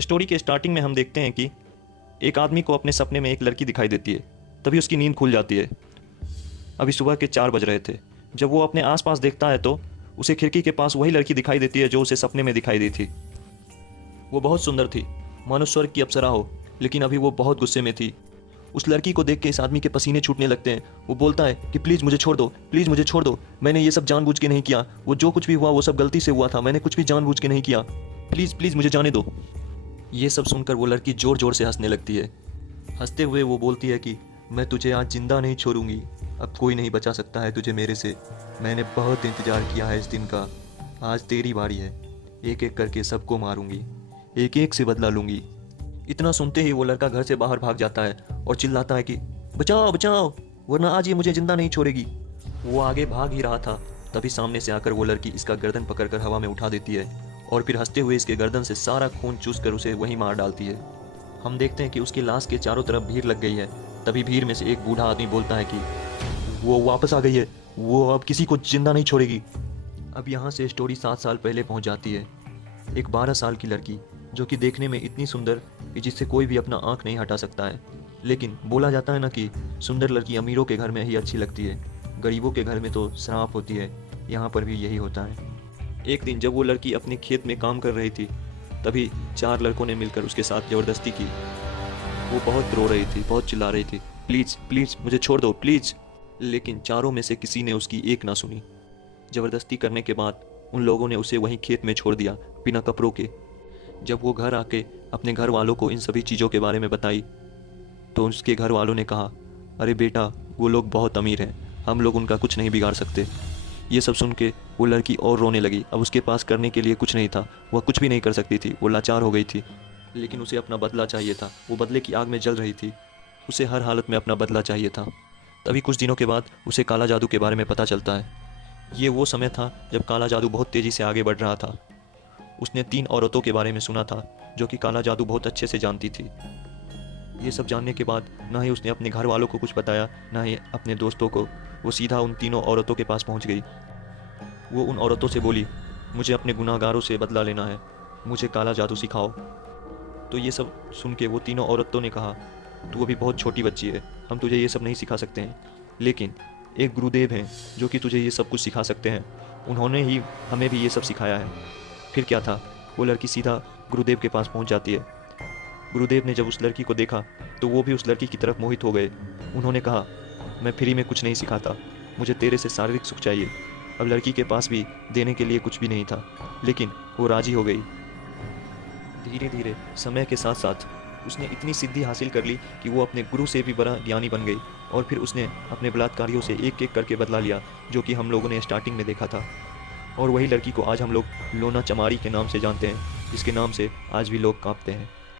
Story के starting में हम देखते हैं कि एक आदमी को अपने सपने में एक लड़की दिखाई देती है। तभी उसकी नींद खुल जाती है। अभी सुबह के 4 बज रहे थे। जब वो अपने आसपास देखता है तो उसे खिड़की के पास वही लड़की दिखाई देती है जो उसे सपने में दिखाई दी थी। वो बहुत सुंदर थी, मानो स्वर्ग की अप्सरा हो, लेकिन अभी वो बहुत गुस्से में थी। उस लड़की को देख के इस आदमी के पसीने छूटने लगते हैं। वो बोलता है कि प्लीज़ मुझे छोड़ दो, प्लीज़ मुझे छोड़ दो, मैंने ये सब जानबूझ के नहीं किया, वो जो कुछ भी हुआ वो सब गलती से हुआ था, मैंने कुछ भी जानबूझ के नहीं किया, प्लीज़ प्लीज़ मुझे जाने दो। ये सब सुनकर वो लड़की ज़ोर ज़ोर से हंसने लगती है। हंसते हुए वो बोलती है कि मैं तुझे आज जिंदा नहीं छोड़ूंगी, अब कोई नहीं बचा सकता है तुझे मेरे से, मैंने बहुत इंतज़ार किया है इस दिन का, आज तेरी बारी है, एक एक करके सबको मारूंगी, एक एक से बदला लूंगी। इतना सुनते ही वो लड़का घर से बाहर भाग जाता है और चिल्लाता है कि बचाओ बचाओ, वरना आज ये मुझे जिंदा नहीं छोड़ेगी। वो आगे भाग ही रहा था, तभी सामने से आकर वो लड़की इसका गर्दन पकड़कर हवा में उठा देती है और फिर हंसते हुए इसके गर्दन से सारा खून चूस कर उसे वहीं मार डालती है। हम देखते हैं कि उसकी लाश के चारों तरफ भीड़ लग गई है। तभी भीड़ में से एक बूढ़ा आदमी बोलता है कि वो वापस आ गई है, वो अब किसी को जिंदा नहीं छोड़ेगी। अब यहाँ से स्टोरी 7 साल पहले पहुँच जाती है। एक 12 साल की लड़की जो कि देखने में इतनी सुंदर कि जिससे कोई भी अपना आंख नहीं हटा सकता है। लेकिन बोला जाता है ना कि सुंदर लड़की अमीरों के घर में ही अच्छी लगती है, गरीबों के घर में तो श्राप होती है। यहाँ पर भी यही होता है। एक दिन जब वो लड़की अपने खेत में काम कर रही थी, तभी 4 लड़कों ने मिलकर उसके साथ ज़बरदस्ती की। वो बहुत रो रही थी, बहुत चिल्ला रही थी, प्लीज़ प्लीज़ मुझे छोड़ दो प्लीज़। लेकिन चारों में से किसी ने उसकी एक ना सुनी। ज़बरदस्ती करने के बाद उन लोगों ने उसे वहीं खेत में छोड़ दिया बिना कपड़ों के। जब वो घर आके अपने घर वालों को इन सभी चीज़ों के बारे में बताई तो उसके घर वालों ने कहा, अरे बेटा वो लोग बहुत अमीर हैं, हम लोग उनका कुछ नहीं बिगाड़ सकते। ये सब सुन के वो लड़की और रोने लगी। अब उसके पास करने के लिए कुछ नहीं था, वह कुछ भी नहीं कर सकती थी, वो लाचार हो गई थी। लेकिन उसे अपना बदला चाहिए था, वो बदले की आग में जल रही थी, उसे हर हालत में अपना बदला चाहिए था। तभी कुछ दिनों के बाद उसे काला जादू के बारे में पता चलता है। ये वो समय था जब काला जादू बहुत तेज़ी से आगे बढ़ रहा था। उसने 3 औरतों के बारे में सुना था जो कि काला जादू बहुत अच्छे से जानती थी। ये सब जानने के बाद ना ही उसने अपने घर वालों को कुछ बताया, ना ही अपने दोस्तों को। वो सीधा उन तीनों औरतों के पास पहुंच गई। वो उन औरतों से बोली, मुझे अपने गुनाहगारों से बदला लेना है, मुझे काला जादू सिखाओ। तो ये सब सुन के वो तीनों औरतों ने कहा, तू अभी बहुत छोटी बच्ची है, हम तुझे ये सब नहीं सिखा सकते हैं, लेकिन एक गुरुदेव हैं जो कि तुझे ये सब कुछ सिखा सकते हैं, उन्होंने ही हमें भी ये सब सिखाया है। फिर क्या था, वो लड़की सीधा गुरुदेव के पास पहुंच जाती है। गुरुदेव ने जब उस लड़की को देखा तो वो भी उस लड़की की तरफ मोहित हो गए। उन्होंने कहा, मैं फ्री में कुछ नहीं सिखाता, मुझे तेरे से शारीरिक सुख चाहिए। अब लड़की के पास भी देने के लिए कुछ भी नहीं था, लेकिन वो राजी हो गई। धीरे धीरे समय के साथ साथ उसने इतनी सिद्धि हासिल कर ली कि वो अपने गुरु से भी बड़ा ज्ञानी बन गई। और फिर उसने अपने बलात्कारियों से एक एक करके बदला लिया, जो कि हम लोगों ने स्टार्टिंग में देखा था। और वही लड़की को आज हम लोग लोना चमारी के नाम से जानते हैं, जिसके नाम से आज भी लोग कांपते हैं।